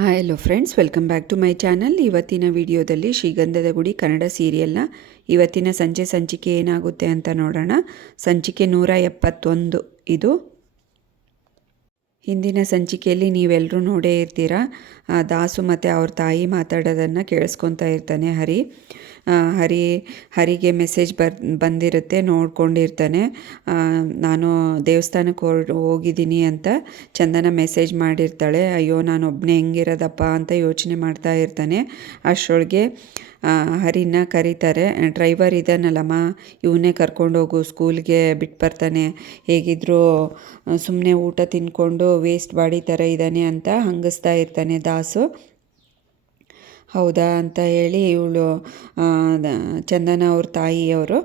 Hi hello friends, welcome back to my channel. ಇವತ್ತಿನ ವಿಡಿಯೋದಲ್ಲಿ ಶ್ರೀಗಂಧದ ಗುಡಿ ಕನ್ನಡ ಸೀರಿಯಲ್ನ ಇವತ್ತಿನ ಸಂಚಿಕೆ ಏನಾಗುತ್ತೆ ಅಂತ ನೋಡೋಣ. ಸಂಚಿಕೆ 171 ಇದು. ಹಿಂದಿನ ಸಂಚಿಕೆಯಲ್ಲಿ ನೀವೆಲ್ಲರೂ ನೋಡೇ ಇರ್ತೀರ. ದಾಸು ಮತ್ತು ಅವ್ರ ತಾಯಿ ಮಾತಾಡೋದನ್ನು ಕೇಳಿಸ್ಕೊತಾ ಇರ್ತಾನೆ ಹರಿಗೆ ಮೆಸೇಜ್ ಬಂದಿರುತ್ತೆ, ನೋಡ್ಕೊಂಡಿರ್ತಾನೆ. ನಾನು ದೇವಸ್ಥಾನಕ್ಕೆ ಹೋಗಿದ್ದೀನಿ ಅಂತ ಚಂದನ ಮೆಸೇಜ್ ಮಾಡಿರ್ತಾಳೆ. ಅಯ್ಯೋ ನಾನು ಒಬ್ಬನೇ ಹೆಂಗಿರೋದಪ್ಪ ಅಂತ ಯೋಚನೆ ಮಾಡ್ತಾ ಇರ್ತಾನೆ. ಅಷ್ಟರೊಳಗೆ ಹರಿನ ಕರೀತಾರೆ. ಡ್ರೈವರ್ ಇದ್ದಾನಲ್ಲಮ್ಮ, ಇವನ್ನೇ ಕರ್ಕೊಂಡೋಗು, ಸ್ಕೂಲ್ಗೆ ಬಿಟ್ಟು ಬರ್ತಾನೆ, ಹೇಗಿದ್ದರೂ ಸುಮ್ಮನೆ ಊಟ ತಿಂದ್ಕೊಂಡು ವೇಸ್ಟ್ ಬಾಡಿ ಥರ ಇದ್ದಾನೆ ಅಂತ ಹಂಗಿಸ್ತಾ ಇರ್ತಾನೆ ದಾಸು. ಹೌದಾ ಅಂತ ಹೇಳಿ ಇವಳು ಚಂದನ ಅವ್ರ ತಾಯಿಯವರು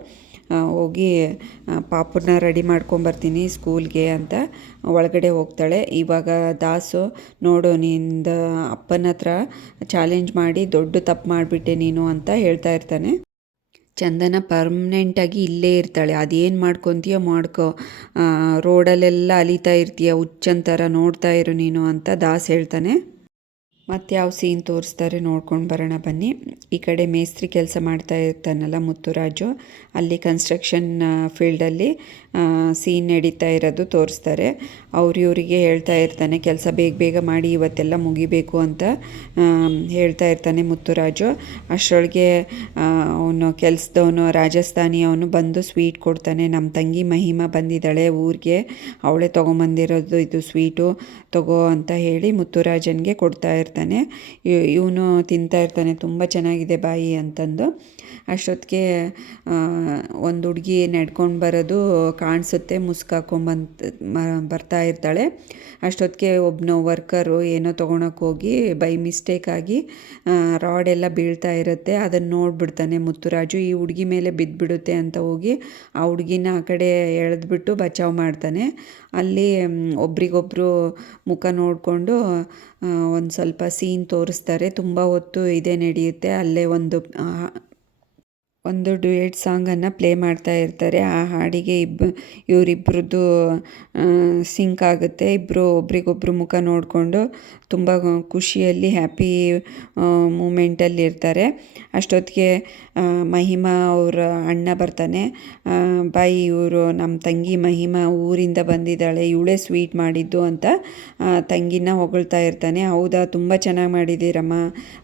ಹೋಗಿ ಪಾಪುನ ರೆಡಿ ಮಾಡ್ಕೊಂಬರ್ತೀನಿ ಸ್ಕೂಲ್ಗೆ ಅಂತ ಒಳಗಡೆ ಹೋಗ್ತಾಳೆ. ಇವಾಗ ದಾಸು, ನೋಡು ನಿಂದ ಅಪ್ಪನ ಹತ್ರ ಚಾಲೆಂಜ್ ಮಾಡಿ ದೊಡ್ಡ ತಪ್ಪು ಮಾಡಿಬಿಟ್ಟೆ ನೀನು ಅಂತ ಹೇಳ್ತಾ ಇರ್ತಾನೆ. ಚಂದನ ಪರ್ಮನೆಂಟಾಗಿ ಇಲ್ಲೇ ಇರ್ತಾಳೆ. ಅದೇನು ಮಾಡ್ಕೊತೀಯೋ ಮಾಡ್ಕೊ, ರೋಡಲ್ಲೆಲ್ಲ ಅಲಿತಾ ಇರ್ತೀಯ, ಹುಚ್ಚಂತರ ನೋಡ್ತಾ ಇರು ನೀನು ಅಂತ ದಾಸ್ ಹೇಳ್ತಾನೆ. ಮತ್ತು ಯಾವ ಸೀನ್ ತೋರಿಸ್ತಾರೆ ನೋಡ್ಕೊಂಡು ಬರೋಣ ಬನ್ನಿ. ಈ ಕಡೆ ಮೇಸ್ತ್ರಿ ಕೆಲಸ ಮಾಡ್ತಾ ಇರ್ತಾನಲ್ಲ ಮುತ್ತುರಾಜು, ಅಲ್ಲಿ ಕನ್ಸ್ಟ್ರಕ್ಷನ್ ಫೀಲ್ಡಲ್ಲಿ ಸೀನ್ ನಡೀತಾ ಇರೋದು ತೋರಿಸ್ತಾರೆ. ಇವರಿಗೆ ಹೇಳ್ತಾ ಇರ್ತಾನೆ, ಕೆಲಸ ಬೇಗ ಮಾಡಿ ಇವತ್ತೆಲ್ಲ ಮುಗಿಬೇಕು ಅಂತ ಹೇಳ್ತಾ ಇರ್ತಾನೆ ಮುತ್ತುರಾಜು. ಅಷ್ಟರೊಳಗೆ ಅವನು ಕೆಲಸದವನು ರಾಜಸ್ಥಾನಿ ಅವನು ಬಂದು ಸ್ವೀಟ್ ಕೊಡ್ತಾನೆ. ನಮ್ಮ ತಂಗಿ ಮಹಿಮಾ ಬಂದಿದ್ದಾಳೆ ಊರಿಗೆ, ಅವಳೇ ತೊಗೊಂಬಂದಿರೋದು ಇದು ಸ್ವೀಟು, ತಗೋ ಅಂತ ಹೇಳಿ ಮುತ್ತುರಾಜನ್ಗೆ ಕೊಡ್ತಾ ಇರ್ತಾನೆ. ಇವನು ತಿಂತಾ ಇರ್ತಾನೆ, ತುಂಬ ಚೆನ್ನಾಗಿದೆ ಬಾಯಿ ಅಂತಂದು. ಅಷ್ಟೊತ್ತಿಗೆ ಒಂದು ಹುಡುಗಿ ನಡ್ಕೊಂಡು ಬರೋದು ಕಾಣಿಸುತ್ತೆ, ಬರ್ತಾ ಇರ್ತಾಳೆ. ಅಷ್ಟೊತ್ತಿಗೆ ಒಬ್ಬನ ವರ್ಕರು ಏನೋ ತೊಗೊಳಕ್ಕೆ ಹೋಗಿ ಬೈ ಮಿಸ್ಟೇಕಾಗಿ ರಾಡೆಲ್ಲ ಬೀಳ್ತಾ ಇರುತ್ತೆ. ಅದನ್ನು ನೋಡಿಬಿಡ್ತಾನೆ ಮುತ್ತುರಾಜು. ಈ ಹುಡುಗಿ ಮೇಲೆ ಬಿದ್ದುಬಿಡುತ್ತೆ ಅಂತ ಹೋಗಿ ಆ ಹುಡುಗಿನ ಆ ಕಡೆ ಎಳೆದ್ಬಿಟ್ಟು ಬಚಾವ್ ಮಾಡ್ತಾನೆ. ಅಲ್ಲಿ ಒಬ್ರಿಗೊಬ್ಬರು ಮುಖ ನೋಡಿಕೊಂಡು ಒಂದು ಸ್ವಲ್ಪ ಸೀನ್ ತೋರಿಸ್ತಾರೆ. ತುಂಬ ಹೊತ್ತು ಇದೇ ನಡೆಯುತ್ತೆ. ಅಲ್ಲೇ ಒಂದು ಡ್ಯುಯೆಟ್ ಸಾಂಗನ್ನು ಪ್ಲೇ ಮಾಡ್ತಾ ಇರ್ತಾರೆ. ಆ ಹಾಡಿಗೆ ಇವರಿಬ್ಬರದ್ದು ಸಿಂಕ್ ಆಗುತ್ತೆ. ಇಬ್ಬರು ಒಬ್ರಿಗೊಬ್ರು ಮುಖ ನೋಡಿಕೊಂಡು ತುಂಬ ಖುಷಿಯಲ್ಲಿ ಹ್ಯಾಪಿ ಮೂಮೆಂಟಲ್ಲಿ ಇರ್ತಾರೆ. ಅಷ್ಟೊತ್ತಿಗೆ ಮಹಿಮಾ ಅವರ ಅಣ್ಣ ಬರ್ತಾನೆ. ಬಾಯಿ, ಇವರು ನಮ್ಮ ತಂಗಿ ಮಹಿಮಾ ಊರಿಂದ ಬಂದಿದ್ದಾಳೆ, ಇವಳೇ ಸ್ವೀಟ್ ಮಾಡಿದ್ದು ಅಂತ ತಂಗಿನ ಹೊಗಳ್ತಾ ಇರ್ತಾನೆ. ಹೌದಾ, ತುಂಬ ಚೆನ್ನಾಗಿ ಮಾಡಿದ್ದೀರಮ್ಮ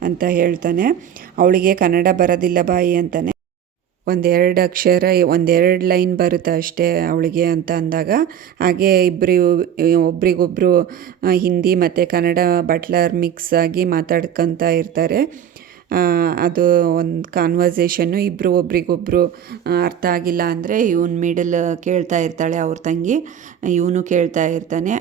ಅಂತ ಹೇಳ್ತಾನೆ. ಅವಳಿಗೆ ಕನ್ನಡ ಬರೋದಿಲ್ಲ ಬಾಯಿ ಅಂತಾನೆ. ಒಂದೆರಡು ಲೈನ್ ಬರುತ್ತೆ ಅಷ್ಟೇ ಅವಳಿಗೆ ಅಂತ ಅಂದಾಗ, ಹಾಗೆ ಒಬ್ರಿಗೊಬ್ಬರು ಹಿಂದಿ ಮತ್ತು ಕನ್ನಡ ಬಟ್ಲರ್ ಮಿಕ್ಸ್ ಆಗಿ ಮಾತಾಡ್ಕೊತಾ ಇರ್ತಾರೆ. ಅದು ಒಂದು ಕಾನ್ವರ್ಸೇಷನ್ನು. ಇಬ್ಬರು ಒಬ್ರಿಗೊಬ್ಬರು ಅರ್ಥ ಆಗಿಲ್ಲ ಅಂದರೆ ಇವನು ಮಿಡಲ್ ಕೇಳ್ತಾ ಇರ್ತಾಳೆ ಅವ್ರ ತಂಗಿ, ಇವನು ಕೇಳ್ತಾ ಇರ್ತಾನೆ.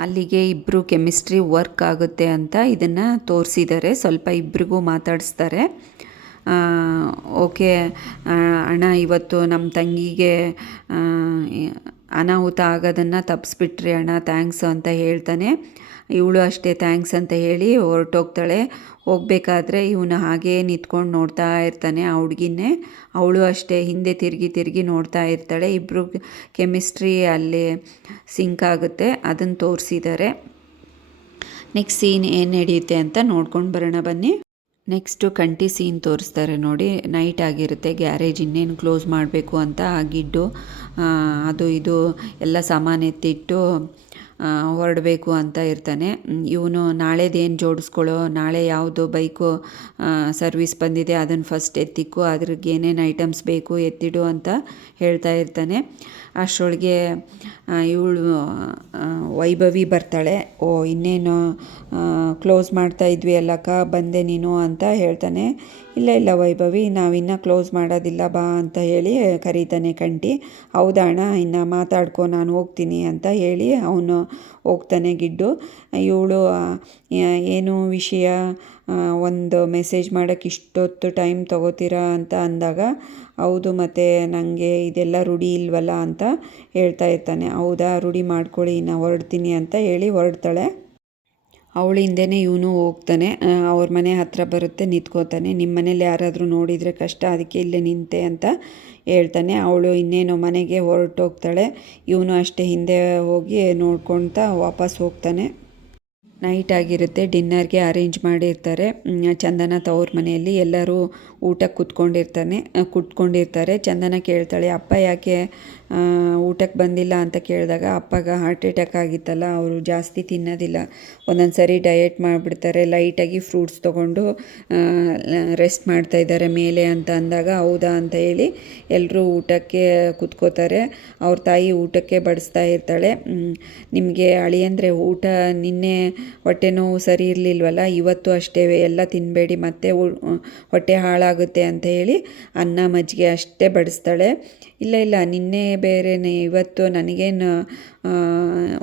ಅಲ್ಲಿಗೆ ಇಬ್ಬರು ಕೆಮಿಸ್ಟ್ರಿ ವರ್ಕ್ ಆಗುತ್ತೆ ಅಂತ ಇದನ್ನು ತೋರಿಸಿದ್ದಾರೆ. ಸ್ವಲ್ಪ ಇಬ್ಬರಿಗೂ ಮಾತಾಡಿಸ್ತಾರೆ. ಓಕೆ ಅಣ್ಣ, ಇವತ್ತು ನಮ್ಮ ತಂಗಿಗೆ ಅನಾಹುತ ಆಗೋದನ್ನು ತಪ್ಪಿಸ್ಬಿಟ್ರಿ ಅಣ್ಣ, ಥ್ಯಾಂಕ್ಸ್ ಅಂತ ಹೇಳ್ತಾನೆ. ಇವಳು ಅಷ್ಟೇ ಥ್ಯಾಂಕ್ಸ್ ಅಂತ ಹೇಳಿ ಹೊರಟೋಗ್ತಾಳೆ. ಹೋಗಬೇಕಾದ್ರೆ ಇವನು ಹಾಗೇ ನಿಂತ್ಕೊಂಡು ನೋಡ್ತಾ ಇರ್ತಾನೆ ಆ ಹುಡುಗಿನೇ. ಅವಳು ಅಷ್ಟೇ ಹಿಂದೆ ತಿರುಗಿ ನೋಡ್ತಾ ಇರ್ತಾಳೆ. ಇಬ್ಬರು ಕೆಮಿಸ್ಟ್ರಿ ಅಲ್ಲಿ ಸಿಂಕ್ ಆಗುತ್ತೆ, ಅದನ್ನು ತೋರಿಸಿದ್ದಾರೆ. ನೆಕ್ಸ್ಟ್ ಸೀನ್ ಏನು ನಡೆಯುತ್ತೆ ಅಂತ ನೋಡ್ಕೊಂಡು ಬರೋಣ ಬನ್ನಿ. ನೆಕ್ಸ್ಟು ಕಂಠಿ ಸೀನ್ ತೋರಿಸ್ತಾರೆ ನೋಡಿ. ನೈಟ್ ಆಗಿರುತ್ತೆ, ಗ್ಯಾರೇಜ್ ಇನ್ನೇನು ಕ್ಲೋಸ್ ಮಾಡಬೇಕು ಅಂತ ಆ ಗಿಡ್ಡು ಅದು ಇದು ಎಲ್ಲ ಸಾಮಾನು ಎತ್ತಿಟ್ಟು ಹೊರಡಬೇಕು ಅಂತ ಇರ್ತಾನೆ. ಇವನು ನಾಳೆದೇನು ಜೋಡಿಸ್ಕೊಳ್ಳೋ, ನಾಳೆ ಯಾವುದು ಬೈಕು ಸರ್ವಿಸ್ ಬಂದಿದೆ ಅದನ್ನು ಫಸ್ಟ್ ಎತ್ತಿಕ್ಕು, ಅದ್ರಿಗೆ ಏನೇನು ಐಟಮ್ಸ್ ಬೇಕು ಎತ್ತಿಡು ಅಂತ ಹೇಳ್ತಾ ಇರ್ತಾನೆ. ಅಷ್ಟರೊಳಗೆ ಇವಳು ವೈಭವಿ ಬರ್ತಾಳೆ. ಇನ್ನೇನು ಕ್ಲೋಸ್ ಮಾಡ್ತಾ ಇದ್ವಿ ಅಲ್ಲಕ್ಕ, ಬಂದೆ ನೀನು ಅಂತ ಹೇಳ್ತಾನೆ. ಇಲ್ಲ ವೈಭವಿ, ನಾವಿನ್ನೂ ಕ್ಲೋಸ್ ಮಾಡೋದಿಲ್ಲ ಬಾ ಅಂತ ಹೇಳಿ ಕರೀತಾನೆ ಕಂಠಿ. ಹೌದಾ ಅಣ್ಣ, ಇನ್ನು ಮಾತಾಡ್ಕೊ, ನಾನು ಹೋಗ್ತೀನಿ ಅಂತ ಹೇಳಿ ಅವನು ಹೋಗ್ತಾನೆ ಗಿಡ್ಡು. ಇವಳು ಏನು ವಿಷಯ, ಒಂದು ಮೆಸೇಜ್ ಮಾಡೋಕ್ಕೆ ಇಷ್ಟೊತ್ತು ಟೈಮ್ ತೊಗೋತೀರಾ ಅಂತ ಅಂದಾಗ, ಹೌದು ಮತ್ತು ನನಗೆ ಇದೆಲ್ಲ ರೂಢಿ ಇಲ್ವಲ್ಲ ಅಂತ ಹೇಳ್ತಾ ಇರ್ತಾನೆ. ಹೌದಾ, ರೂಢಿ ಮಾಡ್ಕೊಳ್ಳಿ, ನಾನು ಹೊರಡ್ತೀನಿ ಅಂತ ಹೇಳಿ ಹೊರಡ್ತಾಳೆ. ಅವಳ ಹಿಂದೆನೇ ಇವನು ಹೋಗ್ತಾನೆ. ಅವ್ರ ಮನೆ ಹತ್ರ ಬರುತ್ತೆ, ನಿಂತ್ಕೋತಾನೆ. ನಿಮ್ಮ ಮನೇಲಿ ಯಾರಾದರೂ ನೋಡಿದರೆ ಕಷ್ಟ, ಅದಕ್ಕೆ ಇಲ್ಲೇ ನಿಂತೆ ಅಂತ ಹೇಳ್ತಾನೆ. ಅವಳು ಇನ್ನೇನು ಮನೆಗೆ ಹೊರಟೋಗ್ತಾಳೆ. ಇವನು ಅಷ್ಟೇ ಹಿಂದೆ ಹೋಗಿ ನೋಡ್ಕೊಳ್ತಾ ವಾಪಸ್ ಹೋಗ್ತಾನೆ. ನೈಟ್ ಆಗಿರುತ್ತೆ. ಡಿನ್ನರ್ಗೆ ಅರೇಂಜ್ ಮಾಡಿರ್ತಾರೆ ಚಂದನ ತವ್ರ ಮನೆಯಲ್ಲಿ. ಎಲ್ಲರೂ ಊಟಕ್ಕೆ ಕುತ್ಕೊಂಡಿರ್ತಾರೆ. ಚಂದನ ಕೇಳ್ತಾಳೆ, ಅಪ್ಪ ಯಾಕೆ ಊಟಕ್ಕೆ ಬಂದಿಲ್ಲ ಅಂತ ಕೇಳಿದಾಗ, ಅಪ್ಪಗೆ ಹಾರ್ಟ್ ಅಟ್ಯಾಕ್ ಆಗಿತ್ತಲ್ಲ, ಅವರು ಜಾಸ್ತಿ ತಿನ್ನೋದಿಲ್ಲ, ಒಂದೊಂದು ಸರಿ ಡಯಟ್ ಮಾಡಿಬಿಡ್ತಾರೆ, ಲೈಟಾಗಿ ಫ್ರೂಟ್ಸ್ ತೊಗೊಂಡು ರೆಸ್ಟ್ ಮಾಡ್ತಾಯಿದ್ದಾರೆ ಮೇಲೆ ಅಂತ ಅಂದಾಗ, ಹೌದಾ ಅಂತ ಹೇಳಿ ಎಲ್ಲರೂ ಊಟಕ್ಕೆ ಕುತ್ಕೋತಾರೆ. ಅವ್ರ ತಾಯಿ ಊಟಕ್ಕೆ ಬಡಿಸ್ತಾ ಇರ್ತಾಳೆ. ನಿಮಗೆ ಅಳಿಯಂದರೆ ಊಟ ನಿನ್ನೆ ಹೊಟ್ಟೆ ನೋವು ಸರಿ ಇರಲಿಲ್ವಲ್ಲ, ಇವತ್ತು ಅಷ್ಟೇ ಎಲ್ಲ ತಿನ್ನಬೇಡಿ, ಮತ್ತೆ ಹೊಟ್ಟೆ ಹಾಳಾಗುತ್ತೆ ಅಂತ ಹೇಳಿ ಅನ್ನ ಮಜ್ಜಿಗೆ ಅಷ್ಟೇ ಬಡಿಸ್ತಾಳೆ. ಇಲ್ಲ ನಿನ್ನೆ ಬೇರೆನೇ, ಇವತ್ತು ನನಗೇನು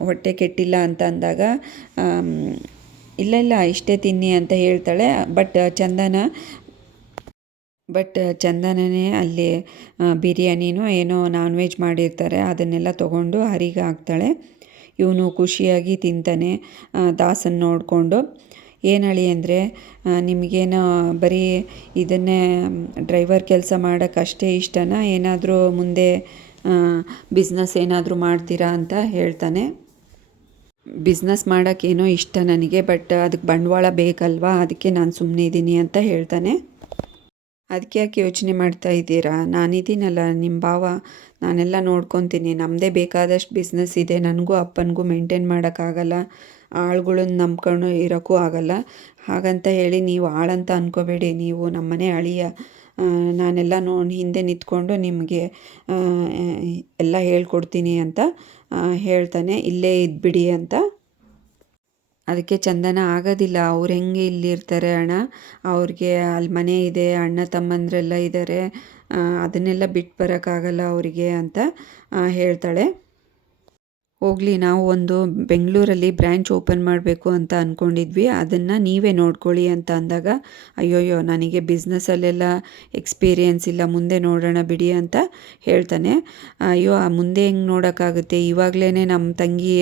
ಹೊಟ್ಟೆ ಕೆಟ್ಟಿಲ್ಲ ಅಂತ ಅಂದಾಗ, ಇಲ್ಲ ಇಷ್ಟೇ ತಿನ್ನಿ ಅಂತ ಹೇಳ್ತಾಳೆ. ಬಟ್ ಚಂದನನೇ ಅಲ್ಲಿ ಬಿರಿಯಾನಿನೋ ಏನೋ ನಾನ್ ವೆಜ್ ಮಾಡಿರ್ತಾರೆ, ಅದನ್ನೆಲ್ಲ ತೊಗೊಂಡು ಹರಿಗೆ ಹಾಕ್ತಾಳೆ. ಇವನು ಖುಷಿಯಾಗಿ ತಿಂತಾನೆ ದಾಸನ್ನು ನೋಡಿಕೊಂಡು. ಏನು ಅಳಿ ಅಂದರೆ, ನಿಮಗೇನೋ ಬರೀ ಇದನ್ನೇ ಡ್ರೈವರ್ ಕೆಲಸ ಮಾಡೋಕ್ಕಷ್ಟೇ ಇಷ್ಟನಾ, ಏನಾದರೂ ಮುಂದೆ ಬಿಸ್ನೆಸ್ ಏನಾದರೂ ಮಾಡ್ತೀರಾ ಅಂತ ಹೇಳ್ತಾನೆ. ಬಿಸ್ನೆಸ್ ಮಾಡೋಕ್ಕೇನೋ ಇಷ್ಟ ನನಗೆ, ಬಟ್ ಅದಕ್ಕೆ ಬಂಡವಾಳ ಬೇಕಲ್ವಾ, ಅದಕ್ಕೆ ನಾನು ಸುಮ್ಮನೆ ಇದ್ದೀನಿ ಅಂತ ಹೇಳ್ತಾನೆ. ಅದಕ್ಕೆ ಯಾಕೆ ಯೋಚನೆ ಮಾಡ್ತಾ ಇದ್ದೀರಾ, ನಾನಿದ್ದೀನಲ್ಲ ನಿಮ್ಮ ಭಾವ, ನಾನೆಲ್ಲ ನೋಡ್ಕೊತೀನಿ. ನಮ್ಮದೇ ಬೇಕಾದಷ್ಟು ಬಿಸ್ನೆಸ್ ಇದೆ, ನನಗೂ ಅಪ್ಪನಿಗೂ ಮೇಂಟೈನ್ ಮಾಡೋಕ್ಕಾಗಲ್ಲ, ಆಳುಗಳನ್ನ ನಂಬ್ಕೊಂಡು ಇರೋಕ್ಕೂ ಆಗಲ್ಲ. ಹಾಗಂತ ಹೇಳಿ ನೀವು ಆಳಂತ ಅಂದ್ಕೋಬೇಡಿ, ನೀವು ನಮ್ಮನೆ ಅಳಿಯ, ನಾನೆಲ್ಲ ಹಿಂದೆ ನಿಂತ್ಕೊಂಡು ನಿಮಗೆ ಎಲ್ಲ ಹೇಳ್ಕೊಡ್ತೀನಿ ಅಂತ ಹೇಳ್ತಾನೆ. ಇಲ್ಲೇ ಇದ್ಬಿಡಿ ಅಂತ. ಅದಕ್ಕೆ ಚಂದನ, ಆಗೋದಿಲ್ಲ, ಅವ್ರು ಹೆಂಗೆ ಇಲ್ಲಿರ್ತಾರೆ ಅಣ್ಣ, ಅವ್ರಿಗೆ ಅಲ್ಲಿ ಮನೆ ಇದೆ, ಅಣ್ಣ ತಮ್ಮಂದ್ರೆಲ್ಲ ಇದ್ದಾರೆ, ಅದನ್ನೆಲ್ಲ ಬಿಟ್ಟು ಬರೋಕ್ಕಾಗಲ್ಲ ಅವರಿಗೆ ಅಂತ ಹೇಳ್ತಾಳೆ. ಹೋಗಲಿ, ನಾವು ಒಂದು ಬೆಂಗಳೂರಲ್ಲಿ ಬ್ರ್ಯಾಂಚ್ ಓಪನ್ ಮಾಡಬೇಕು ಅಂತ ಅಂದ್ಕೊಂಡಿದ್ವಿ, ಅದನ್ನು ನೀವೇ ನೋಡ್ಕೊಳ್ಳಿ ಅಂತ ಅಂದಾಗ, ಅಯ್ಯೋಯ್ಯೋ ನನಗೆ ಬಿಸ್ನೆಸ್ಸಲ್ಲೆಲ್ಲ ಎಕ್ಸ್ಪೀರಿಯೆನ್ಸ್ ಇಲ್ಲ, ಮುಂದೆ ನೋಡೋಣ ಬಿಡಿ ಅಂತ ಹೇಳ್ತಾನೆ. ಅಯ್ಯೋ ಮುಂದೆ ಹೆಂಗೆ ನೋಡೋಕ್ಕಾಗುತ್ತೆ, ಇವಾಗಲೇ ನಮ್ಮ ತಂಗಿ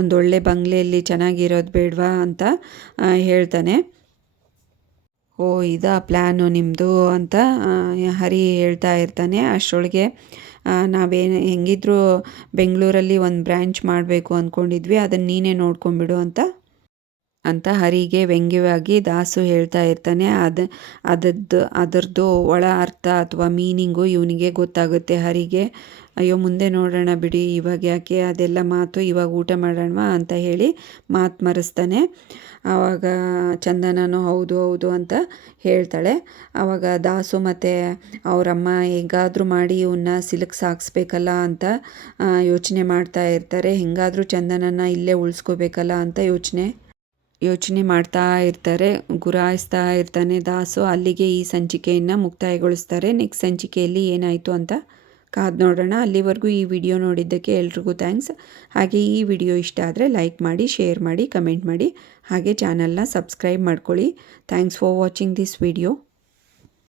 ಒಂದೊಳ್ಳೆ ಬಂಗ್ಲೆಯಲ್ಲಿ ಚೆನ್ನಾಗಿರೋದು ಬೇಡವಾ ಅಂತ ಹೇಳ್ತಾನೆ. ಓ ಇದಾ ಪ್ಲ್ಯಾನು ನಿಮ್ಮದು ಅಂತ ಹರಿ ಹೇಳ್ತಾ ಇರ್ತಾನೆ. ಅಷ್ಟರೊಳಗೆ ನಾವೇನು ಹೆಂಗಿದ್ರೂ ಬೆಂಗಳೂರಲ್ಲಿ ಒಂದು ಬ್ರ್ಯಾಂಚ್ ಮಾಡಬೇಕು ಅಂದ್ಕೊಂಡಿದ್ವಿ, ಅದನ್ನು ನೀನೇ ನೋಡ್ಕೊಂಬಿಡು ಅಂತ ಹರಿಗೆ ವ್ಯಂಗ್ಯವಾಗಿ ದಾಸು ಹೇಳ್ತಾ ಇರ್ತಾನೆ. ಅದರದ್ದು ಒಳ ಅರ್ಥ ಅಥವಾ ಮೀನಿಂಗು ಇವನಿಗೆ ಗೊತ್ತಾಗುತ್ತೆ ಹರಿಗೆ. ಅಯ್ಯೋ ಮುಂದೆ ನೋಡೋಣ ಬಿಡಿ, ಇವಾಗ ಯಾಕೆ ಅದೆಲ್ಲ ಮಾತು, ಇವಾಗ ಊಟ ಮಾಡೋಣವಾ ಅಂತ ಹೇಳಿ ಮಾತು ಮರೆಸ್ತಾನೆ. ಆವಾಗ ಚಂದನನು ಹೌದು ಅಂತ ಹೇಳ್ತಾಳೆ. ಆವಾಗ ದಾಸು ಮತ್ತು ಅವರಮ್ಮ ಹೇಗಾದರೂ ಮಾಡಿ ಇವನ್ನ ಸಿಲುಕ್ಸಿ ಹಾಕ್ಸ್ಬೇಕಲ್ಲ ಅಂತ ಯೋಚನೆ ಮಾಡ್ತಾ ಇರ್ತಾರೆ. ಹೆಂಗಾದರೂ ಚಂದನನ್ನು ಇಲ್ಲೇ ಉಳಿಸ್ಕೋಬೇಕಲ್ಲ ಅಂತ ಯೋಚನೆ ಮಾಡ್ತಾ ಇರ್ತಾರೆ. ಗುರಾಯಿಸ್ತಾ ಇರ್ತಾನೆ ದಾಸು. ಅಲ್ಲಿಗೆ ಈ ಸಂಚಿಕೆಯನ್ನು ಮುಕ್ತಾಯಗೊಳಿಸ್ತಾರೆ. ನೆಕ್ಸ್ಟ್ ಸಂಚಿಕೆಯಲ್ಲಿ ಏನಾಯಿತು ಅಂತ ಕಾದು ನೋಡೋಣ. ಅಲ್ಲಿವರೆಗೂ ಈ ವಿಡಿಯೋ ನೋಡಿದ್ದಕ್ಕೆ ಎಲ್ರಿಗೂ ಥ್ಯಾಂಕ್ಸ್. ಹಾಗೆ ಈ ವಿಡಿಯೋ ಇಷ್ಟ ಆದರೆ ಲೈಕ್ ಮಾಡಿ, ಶೇರ್ ಮಾಡಿ, ಕಮೆಂಟ್ ಮಾಡಿ, ಹಾಗೆ ಚಾನಲ್ನ ಸಬ್ಸ್ಕ್ರೈಬ್ ಮಾಡ್ಕೊಳ್ಳಿ. Thanks for watching this video.